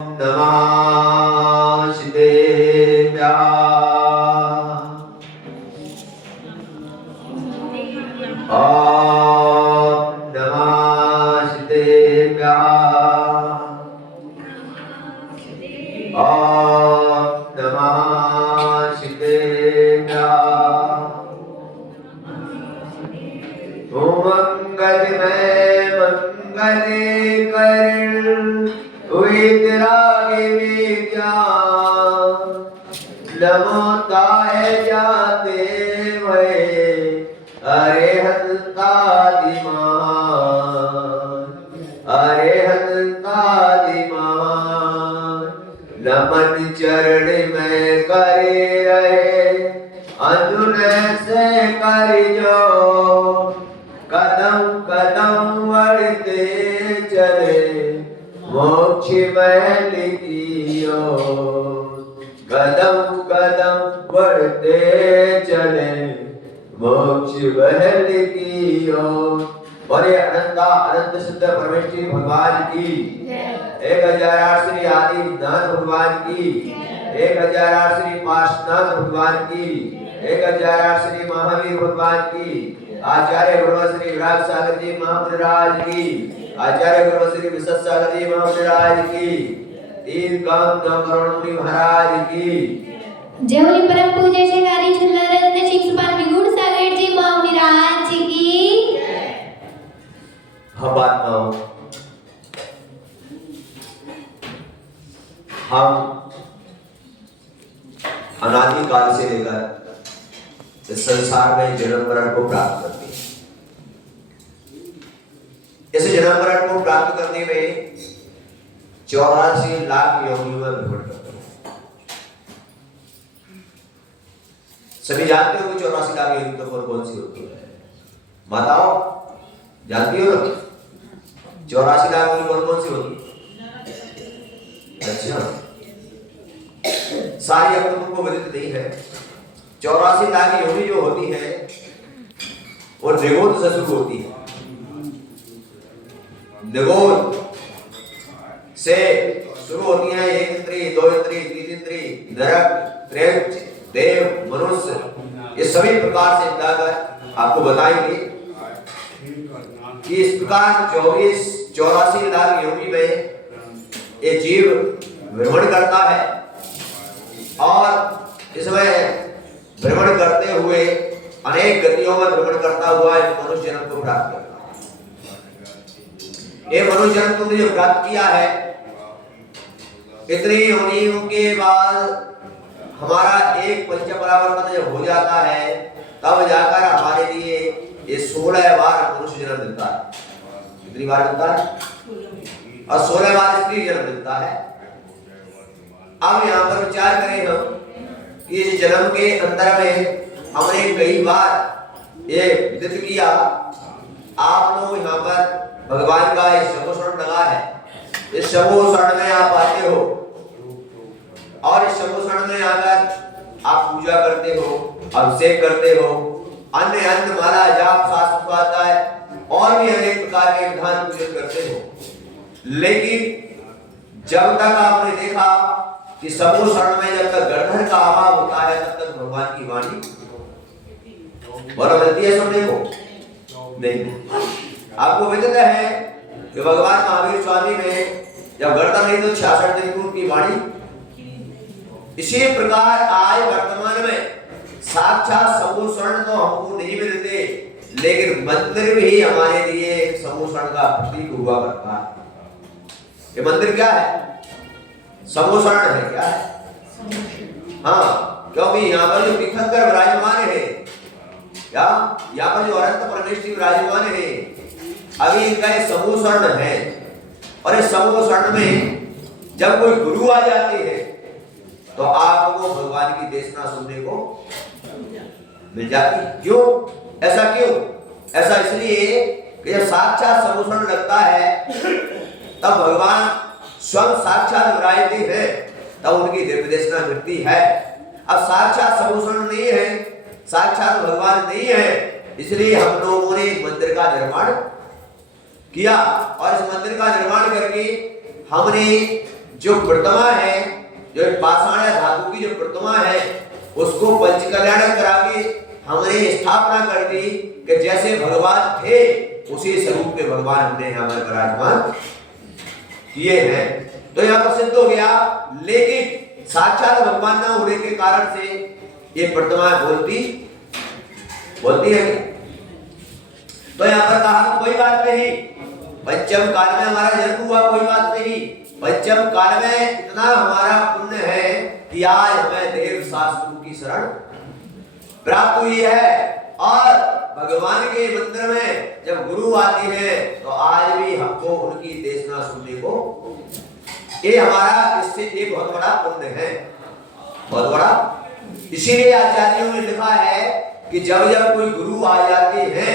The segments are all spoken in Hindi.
नमः शिवेभ्यः। ॐ नमः शिवेभ्यः। ॐ नमः शिवेभ्यः। मंगलमय मंगले कर वितरागे विज्ञान नमोताय जाते भये अरे हंतादिमान अरे हंतादिमान नमन चरण में करे रहे अनुन से कर जो कदम कदम बढ़ते चले मोक्ष महल की ओर कदम कदम बढ़ते चले मोक्ष महल की ओर। बड़े अनंता अनंत सिद्ध परमेश्वरी भगवान की 1008 श्री आदि नाथ भगवान की 1008 श्री पार्श्वनाथ भगवान की 1008 श्री महावीर भगवान की आचार्य गुरु श्री विराग सागर जी महाराज की आचार्य गुरु श्री विशेष सागर जी महाराज की तीन काम करुणी महाराज की जय परम पूज्य श्री हरि झूला रत्न शिक्षपाल विगुण सागर जी महाराज की। हम आत्माओं हम अनादि काल से लेकर इस संसार में जन्म मरण को प्राप्त करते हैं। इस जन्म मरण को प्राप्त करने में 84 लाख योनियों में भ्रमण करते हैं। सभी जानते हो कि 84 लाख योनि तो कौन सी होती है? बताओ, जानती हो ना? 84 लाख योनि कौन सी होती है? अच्छा, सारी अब तुमको विदित नहीं है। 84 लाख योनि जो होती है वो निगोद से शुरू होती है। निगोद से शुरू होती है। 1 इंद्री, 2 इंद्री, 3 इंद्री, नरक, प्रेत, देव, मनुष्य, ये सभी प्रकार से मिलाकर आपको बताएंगे कि इस प्रकार 84 लाख योनि में ये जीव भ्रमण करता है और इसमें भ्रमण करते हुए अनेक गतियों में भ्रमण करता हुआ मनुष्य जन्म को प्राप्त करता है। ये मनुष्य जन्म तुमने जो प्राप्त किया है, इतनी योनियों के बाद हमारा एक पंच परावर्तन जब हो जाता है तब जाकर हमारे लिए ये 16 बार मनुष्य जन्म मिलता है। कितनी बार मिलता है? और 16 बार स्त्री जन्म मिलता है। अब यहाँ पर विचार करें हम कि इस जन्म के अंदर में हमने कई बार ये विदित किया। आप लोग यहाँ पर भगवान का इस शंभुशरण लगा है। इस शंभुशरण में आप आते हो और इस शंभुशरण में आकर आप पूजा करते हो, अभिषेक करते हो, अन्य माला जाप शास्त्र आता है और भी अनेक प्रकार के विधान पूजन करते हो। लेकिन जब तक आपने देखा कि शंभुशरण में जब तक गर्दन का अभाव होता है तब तक भगवान की वाणी बोला है। सुनने को नहीं। आपको विदित है कि भगवान महावीर स्वामी में जब गर्दन नहीं तो 66 दिन की उनकी वाणी। इसी प्रकार आज वर्तमान में साक्षात शंभुशरण तो हमको नहीं मिलते, लेकिन मंदिर भी हमारे लिए शंभुशरण का प्रतीक हुआ करता है। ये मंदिर क्या है? शंभुशरण है। क्या है? हाँ, क्योंकि यहाँ पर जो तीर्थंकर विराजमान है, क्या यहाँ पर जो अनंत परमेश्वरी विराजमान है, अभी इनका ये शंभुशरण है। और इस शंभुशरण में जब कोई गुरु आ जाते हैं तो आपको भगवान की देशना सुनने को मिल जाती है। क्यों? ऐसा क्यों? ऐसा इसलिए कि जब साक्षात शंभुशरण लगता है तब भगवान स्वयं साक्षात विराजते हैं, तब उनकी दिव्य देशना मिलती है। अब साक्षात शंभुशरण नहीं है, साक्षात भगवान नहीं है, इसलिए हम लोगों ने मंदिर का निर्माण किया और इस मंदिर का निर्माण करके हमने जो प्रतिमा है, जो एक पाषाण या धातु की जो प्रतिमा है, उसको पंच कल्याण करा के हमने स्थापना कर दी कि जैसे भगवान थे उसी स्वरूप के भगवान हमने यहाँ पर विराजमान किए हैं। तो यहाँ पर सिद्ध हो गया, लेकिन साक्षात भगवान न होने के कारण से ये प्रतिमा बोलती है। तो यहाँ पर कहा कोई बात नहीं, पंचम काल में हमारा जन्म हुआ, कोई बात नहीं। पंचम काल में इतना हमारा पुण्य है कि आज हमें देव शास्त्र की शरण प्राप्त हुई है। और भगवान के मंदिर में जब गुरु आते हैं तो आज भी हमको उनकी देशना सुनने को, ये हमारा इससे एक बहुत बड़ा पुण्य है, बहुत बड़ा। इसीलिए आचार्यों ने लिखा है कि जब जब कोई गुरु आ जाते हैं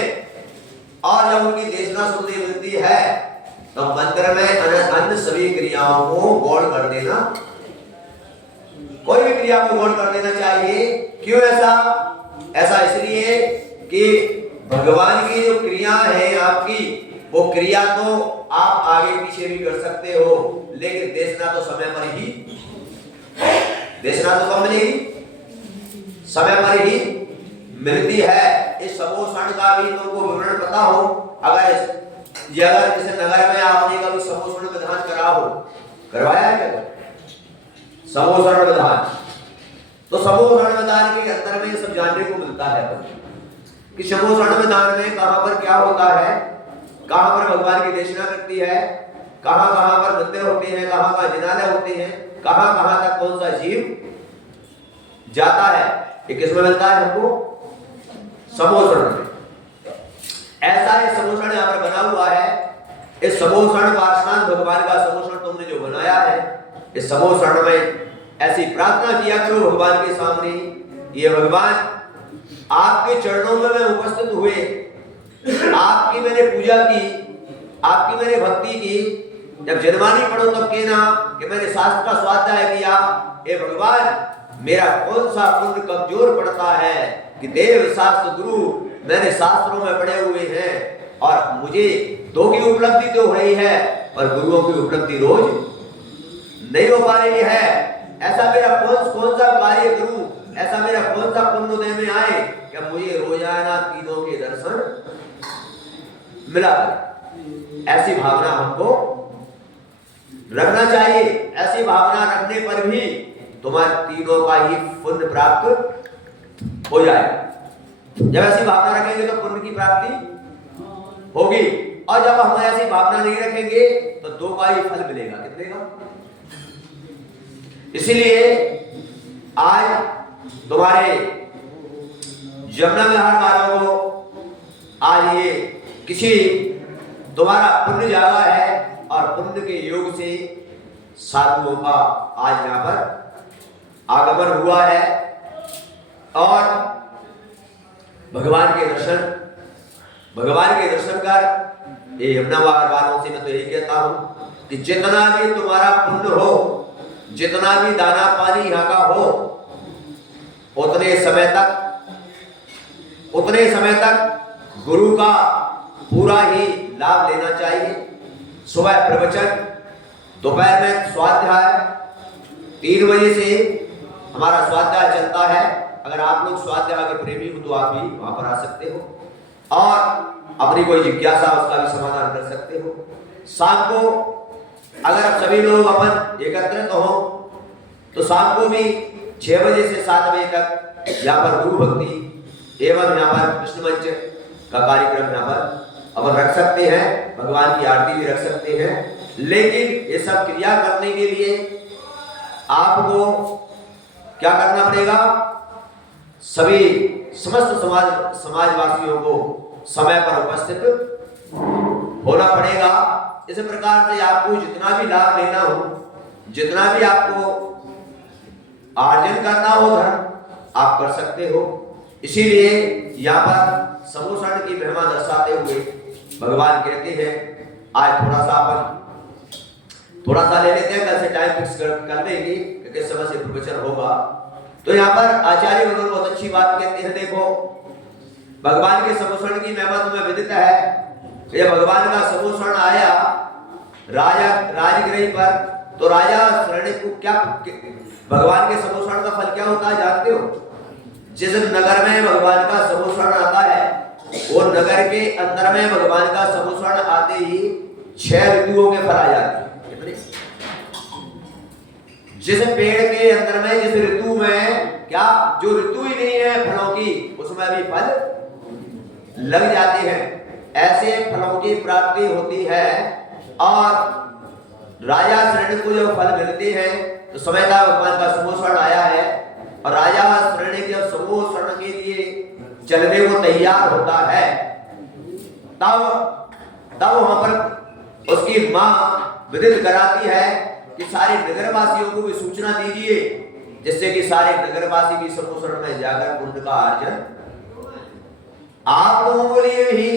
और जब उनकी देशना सुनने मिलती है तो मंत्र में अन्य सभी क्रियाओं को गौण कर देना, कोई भी क्रिया को गौण कर देना चाहिए। क्यों ऐसा इसलिए कि भगवान की जो क्रिया है आपकी, वो क्रिया तो आप आगे पीछे भी कर सकते हो, लेकिन देशना तो समय पर ही, देशना तो कब मिलेगी, समय पर ही मिलती है। इस समोषण का भी तुमको विवरण पता हो, अगर जैसे नगर में आपने कभी समोषण विधान करा हो, करवाया है क्या समोषण विधान? तो समोषण विधान के अंदर में सब जानने को मिलता है कि समोषण विधान में कहां पर क्या होता है, कहां पर भगवान की देशना करती है, कहां कहां पर मंदिर होते हैं, कहां कहां जिनालय होते हैं, कहां कहां तक कौन सा जीव जाता है, ये किसमें मिलता है हमको? समोषण में। ऐसा ये समोषण यहाँ पर बना हुआ है। इस समोषण पार्षद भगवान का समोषण तुमने जो बनाया है, इस समोषण में ऐसी प्रार्थना किया करो भगवान के सामने, ये भगवान आपके चरणों में मैं उपस्थित हुए, आपकी मैंने पूजा की, आपकी मैंने भक्ति की, जब जन्मानी पढ़ो तब कहना कि मैंने शास्त्र का स्वाध्याय किया। हे भगवान, मेरा कौन सा पुण्य कमजोर पड़ता है कि देव शास्त्र गुरु मैंने शास्त्रों में पढ़े हुए हैं और मुझे दो की उपलब्धि तो हो रही है और गुरुओं की उपलब्धि रोज नहीं हो पा रही है। ऐसा मेरा कौन सा कार्य करूं, ऐसा मेरा कौन सा पुण्य उदय में आए कि मुझे रोजाना तीनों के दर्शन मिला। ऐसी भावना हमको रखना चाहिए। ऐसी भावना रखने पर भी तुम्हारे तीनों का ही पुण्य प्राप्त हो जाएगा। जब ऐसी भावना रखेंगे तो पुण्य की प्राप्ति होगी, और जब हम ऐसी भावना नहीं रखेंगे तो दो का ही फल मिलेगा, कितने का? इसीलिए आज तुम्हारे यमुना विहार वालों को आज ये किसी तुम्हारा पुण्य जागा है और पुण्य के योग से साधुओं का आज यहाँ पर आगमन हुआ है। और भगवान के दर्शन कर ये यमुना विहार वालों से मैं तो यही कहता हूं कि जितना भी तुम्हारा पुण्य हो, जितना भी दाना पानी यहाँ का हो, उतने समय तक गुरु का पूरा ही लाभ लेना चाहिए। सुबह प्रवचन, दोपहर में स्वाध्याय, 3 बजे से हमारा स्वाध्याय चलता है। अगर आप लोग स्वाध्याय के प्रेमी हो तो आप भी वहां पर आ सकते हो और अपनी कोई जिज्ञासा उसका भी समाधान कर सकते हो। शाम को अगर आप सभी लोग अपन एकत्रित हो तो शाम को भी 6 बजे से 7 बजे तक यहाँ पर गुरु भक्ति एवं यहाँ पर कृष्ण मंच का कार्यक्रम यहाँ पर अपन रख सकते हैं, भगवान की आरती भी रख सकते हैं। लेकिन ये सब क्रिया करने के लिए आपको क्या करना पड़ेगा? सभी समस्त समाजवासियों को समय पर उपस्थित होना पड़ेगा। इस प्रकार से आपको जितना भी लाभ लेना हो, जितना भी आपको आर्जन करना हो धर्म, आप कर सकते हो। इसीलिए यहाँ पर समोषण की महिमा दर्शाते हुए भगवान कहते हैं, आज थोड़ा सा ले लेते हैं, कल से टाइम फिक्स कर देंगे किस समय से प्रवचन होगा। तो यहाँ पर आचार्य भगवान बहुत अच्छी बात कहते हैं। देखो, भगवान के समोषण की महिमा तुम्हें विदित है। जब भगवान का समोषण आया राजगृह पर तो राजा शरण्य को क्या भगवान के समोषण का फल क्या होता है जानते हो? जिस नगर में भगवान का समोषण आता है वो नगर के अंदर में भगवान का समोषण आते ही 6 ऋतुओं के फल आ जाते हैं। कितने? जिस पेड़ के अंदर में जिस ऋतु में क्या जो ऋतु ही नहीं है फलों की उसमें भी फल लग जाते हैं, ऐसे फलों की प्राप्ति होती है। और राजा शरण्य को जब फल मिलते हैं तो समय का भगवान का समोषण आया है और राजा शरण्य जब समोषण के लिए चलने को तैयार होता है तब वहां पर उसकी मां विदित कराती है कि सारे नगरवासियों को भी सूचना दीजिए जिससे कि सारे नगरवासी भी समोषण में जाकर पुण्य का अर्जन आप लोगों के लिए भी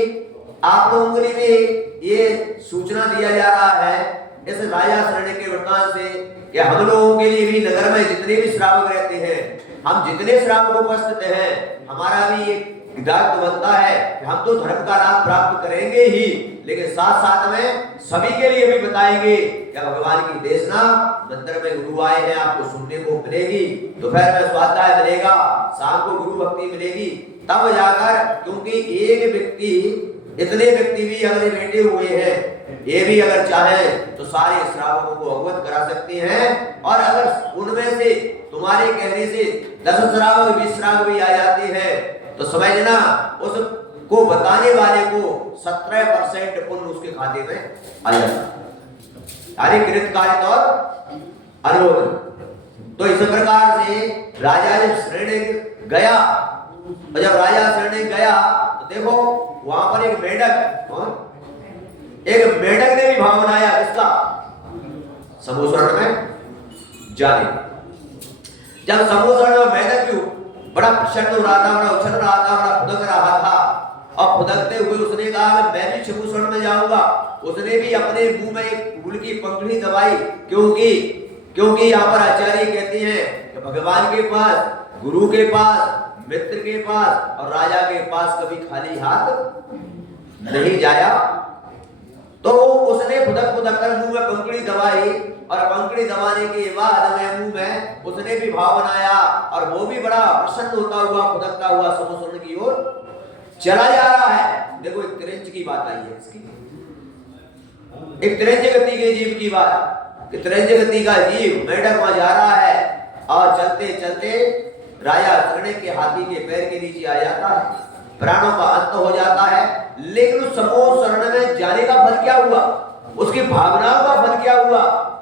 ये सूचना दिया जा रहा है इस राजा शरण्य के वृत्तांत से कि हम लोगों के लिए भी नगर में जितने भी श्रावक रहते हैं, हम जितने श्रावकों को उपस्थित हैं, हमारा भी एक दायित्व बनता है कि हम तो धर्म का लाभ प्राप्त करेंगे ही, लेकिन साथ साथ में सभी के लिए भी बताएंगे कि भगवान की देशना मंदिर में गुरु आए हैं, आपको सुनने को मिलेगी, दोपहर में स्वाध्याय मिलेगा, शाम को गुरु भक्ति मिलेगी, तब जाकर क्योंकि एक व्यक्ति इतने व्यक्ति भी अगर बैठे हुए हैं ये भी अगर चाहे तो सारे श्रावकों को अवगत करा सकते हैं। और अगर उनमें से तुम्हारे कहने से 10 श्रावक 20 श्रावक भी आ जाते हैं तो समझना उसको बताने वाले को 17% पुण्य उसके खाते में आ जाता है। अरे कृतकार्य और अनुमोदन। तो इस प्रकार से राजा जब शरण्य गया और जब राजा शरण्य गया तो देखो वहां पर एक मेढक ने भी भाव बनाया इसका समोषण में जाने। जब समोषण में मेढक भी बड़ा प्रसन्न हो रहा था, बड़ा उछल रहा था, बड़ा फुदक रहा था और फुदकते हुए उसने कहा मैं भी समोषण में जाऊंगा। उसने भी अपने मुंह में एक फूल की पंखुड़ी दबाई क्योंकि यहाँ पर आचार्य कहते हैं कि भगवान के पास, गुरु के पास, मित्र के पास और राजा के पास कभी खाली हाथ नहीं जाया। तो उसने फुदक कर मुंह में पंखुड़ी दबाई और पंखुड़ी दबाने के बाद मुंह में उसने भी भाव बनाया और वो भी बड़ा प्रसन्न होता हुआ फुदकता हुआ समोषण की ओर चला जा रहा है। देखो एक तिरंज की बात आई है इसकी, एक तिरंज गति के जीव की बात कि तिरंज गति का जीव मेढक वहां जा रहा है और चलते चलते राजा शरण्य के हाथी के पैर के नीचे आ जाता है, प्राणों का अंत हो जाता है। लेकिन उस समोषण में जाने का फल क्या हुआ, उसकी भावनाओं का फल क्या हुआ,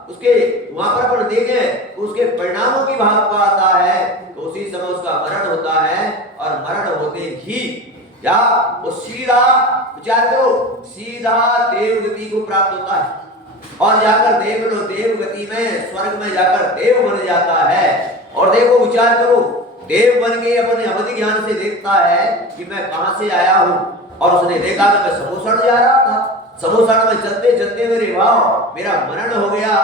उसके वहां पर अपन देखें उसके परिणामों की भाव का आता है तो उसी समय उसका मरण होता है और मरण होते ही क्या वो सीधा विचार करो सीधा देवगति को प्राप्त होता है और जाकर देख लो देवगति में स्वर्ग में जाकर देव बन जाता है। और देखो विचार करो देव बन के अपने अवधि ज्ञान से देखता है कि मैं कहां से आया हूं और उसने देखा कि मैं समोषण जा रहा था, समोषण में चलते चलते मेरे भाव मेरा मरण हो गया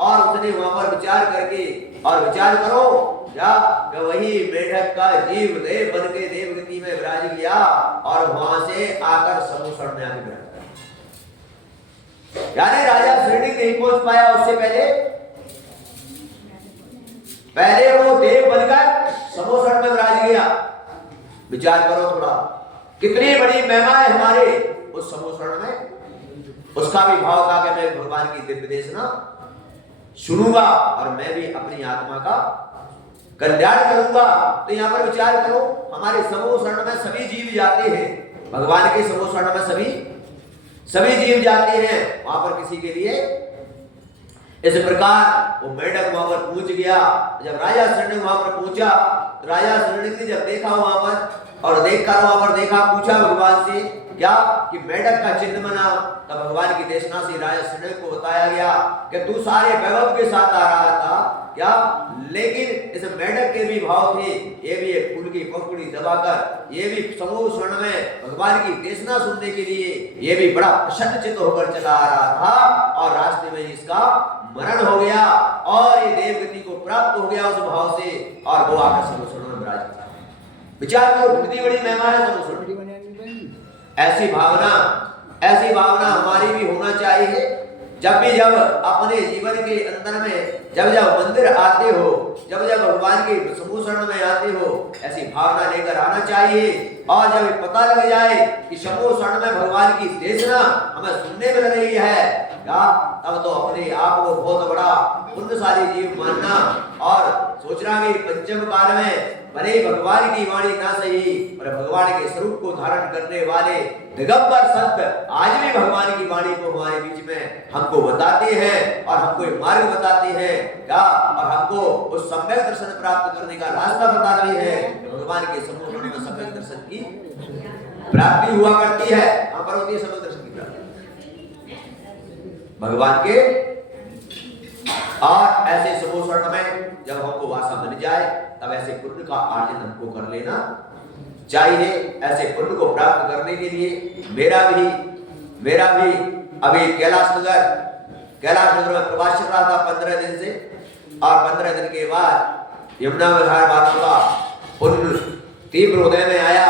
और उसने वहां पर विचार करके और विचार करो क्या वही मेढक का जीव देव बन के देवगति में विराज किया और वहां से आकर समोषण में आके बैठ गया। यानी राजा शरण्य नहीं पहुंच पाया उससे पहले वो देव बनकर समोषण में विराज गया। विचार करो थोड़ा कितनी बड़ी महिमा है हमारे उस समोषण में, उसका भी भाव था कि मैं भगवान की दिव्य देशना सुनूंगा और मैं भी अपनी आत्मा का कल्याण करूंगा। तो यहाँ पर विचार करो हमारे समोषण में सभी जीव जाते हैं, भगवान के समोषण में सभी जीव जाते हैं, वहां पर किसी के लिए इस प्रकार वो मेढक वहां पर पहुंच गया। जब राजा शरण्य वहां पर पहुंचा तो राजा शरण्य ने जब देखा वहां पर और देखकर वहां पर देखा पूछा भगवान से क्या कि मेढक का चिन्ह बना, तब भगवान की देशना से राजा शरण्य को बताया गया कि तू सारे वैभव के साथ आ रहा था क्या, लेकिन इस मेढक के भी भाव थे, ये भी एक फूल की पंखुड़ी दबाकर ये भी समोषण में भगवान की देशना सुनने के लिए ये भी बड़ा प्रसन्नचित्त होकर चला आ रहा था और रास्ते में इसका मरण हो गया और ये देवगति को प्राप्त हो गया उस भाव से और वो आकर समोषण में विराज किया। विचार करो कितनी बड़ी महिमा है समोषण। ऐसी भावना हमारी भी होना चाहिए जब अपने जीवन के अंदर में जब मंदिर आते हो, जब भगवान के समूह शरण में आते हो, ऐसी भावना लेकर आना चाहिए। और जब पता लग जाए कि समूह शरण में भगवान की देशना हमें सुनने मिल रही है, तब तो अपने आप को बहुत बड़ा पुण्यशाली जीव मानना और सोचना कि पंचम काल में भले भगवान की वाणी ना सही, पर भगवान के स्वरूप को धारण करने वाले दिगंबर संत आज भी भगवान की वाणी को हमारे बीच में हमको बताते हैं और हमको एक मार्ग बताते हैं क्या, और हमको उस सम्यक दर्शन प्राप्त करने का रास्ता बताते हैं। भगवान के समूह में सम्यक दर्शन की प्राप्ति हुआ करती है। वहां पर होती है सम्यक दर्शन की प्राप्ति भगवान के। और ऐसे समूह शरण में जब हमको वासा बन जाए, तब ऐसे पुण्य का आर्जन हमको कर लेना चाहिए। ऐसे पुण्य को प्राप्त करने के लिए मेरा भी अभी कैलाश नगर में प्रवास चल रहा था 15 दिन से, और 15 दिन के बाद यमुना विहार वालों का पुण्य तीव्र हृदय में आया,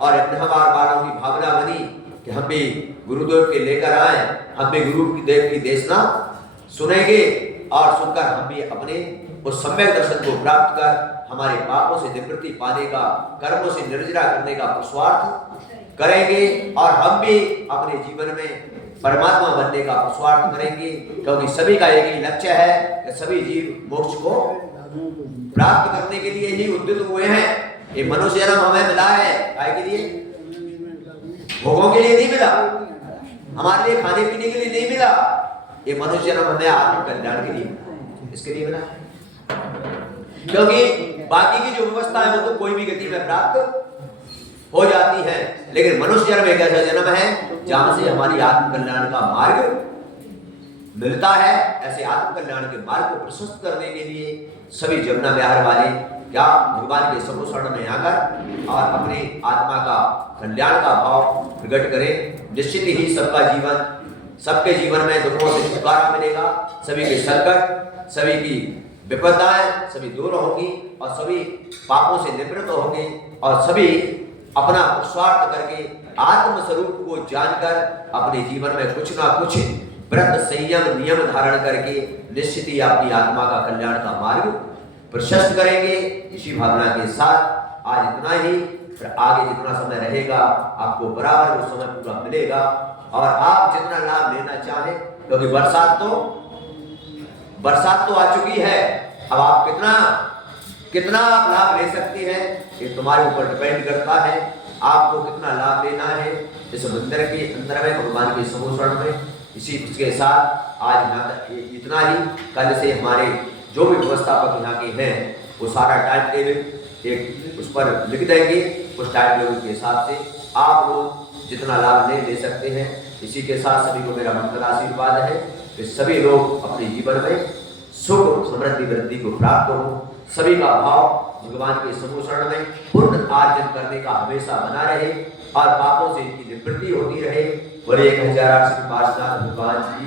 और यमुना विहार वालों की भावना बनी कि हम भी गुरुदेव के लेकर आए, हम भी गुरुदेव की देशना सुनेंगे, और सुनकर हम भी अपने उस सम्यक दर्शन को प्राप्त कर हमारे पापों से निवृत्ति पाने का, कर्मों से निर्जरा करने का पुरुषार्थ करेंगे, और हम भी अपने जीवन में परमात्मा बनने का पुरुषार्थ करेंगे। क्योंकि सभी का एक ही लक्ष्य है कि सभी जीव मोक्ष को प्राप्त करने के लिए ही उद्यत हुए हैं। ये मनुष्य जन्म हमें मिला है काय के लिए? भोगों के लिए नहीं मिला, हमारे लिए खाने पीने के लिए नहीं मिला। ये मनुष्य जन्म हमें आत्म कल्याण के लिए, इसके लिए मिला। क्योंकि बाकी की जो व्यवस्था है वो तो कोई भी गति में प्राप्त हो जाती है, लेकिन मनुष्य जन्म एक ऐसा जन्म है जहां से हमारी आत्म कल्याण का मार्ग मिलता है। ऐसे आत्म कल्याण के मार्ग को प्रशस्त करने के लिए सभी जमुना विहार वाले क्या भगवान के समूह शरण में आकर और अपने आत्मा का कल्याण का भाव प्रकट करें। निश्चित ही सबके जीवन में दुखों से छुटकारा मिलेगा, सभी के संकट, सभी की विपदाएं सभी दूर होगी, और सभी पापों से निवृत्त होंगे, और सभी अपना पुरुषार्थ करके आत्म स्वरूप को जानकर अपने जीवन में कुछ ना कुछ व्रत संयम नियम धारण करके निश्चित ही अपनी आत्मा का कल्याण का मार्ग प्रशस्त करेंगे। इसी भावना के साथ आज इतना ही, फिर आगे जितना समय रहेगा आपको बराबर उस समय पूरा मिलेगा, और आप जितना लाभ लेना चाहें, क्योंकि बरसात तो आ चुकी है, अब आप कितना आप लाभ ले सकते हैं ये तुम्हारे ऊपर डिपेंड करता है। आपको कितना लाभ लेना है इस मंदिर के अंदर में, भगवान के समूह शरण में। इसी के साथ आज यहाँ इतना ही। कल से हमारे जो भी व्यवस्थापक यहाँ के हैं वो सारा टाइम टेबल एक उस पर लिख देंगे, उस टाइम टेबल के हिसाब से आप लोग जितना लाभ ले सकते हैं। इसी के साथ सभी को मेरा मंगल आशीर्वाद है कि सभी लोग अपने जीवन में सुख समृद्धि वृद्धि को प्राप्त हो, सभी का भाव भगवान के समूह शरण में पुण्य आर्जन करने का हमेशा बना रहे, और पापों से इनकी निवृत्ति होती रहे। बोले 1008 भगवान की।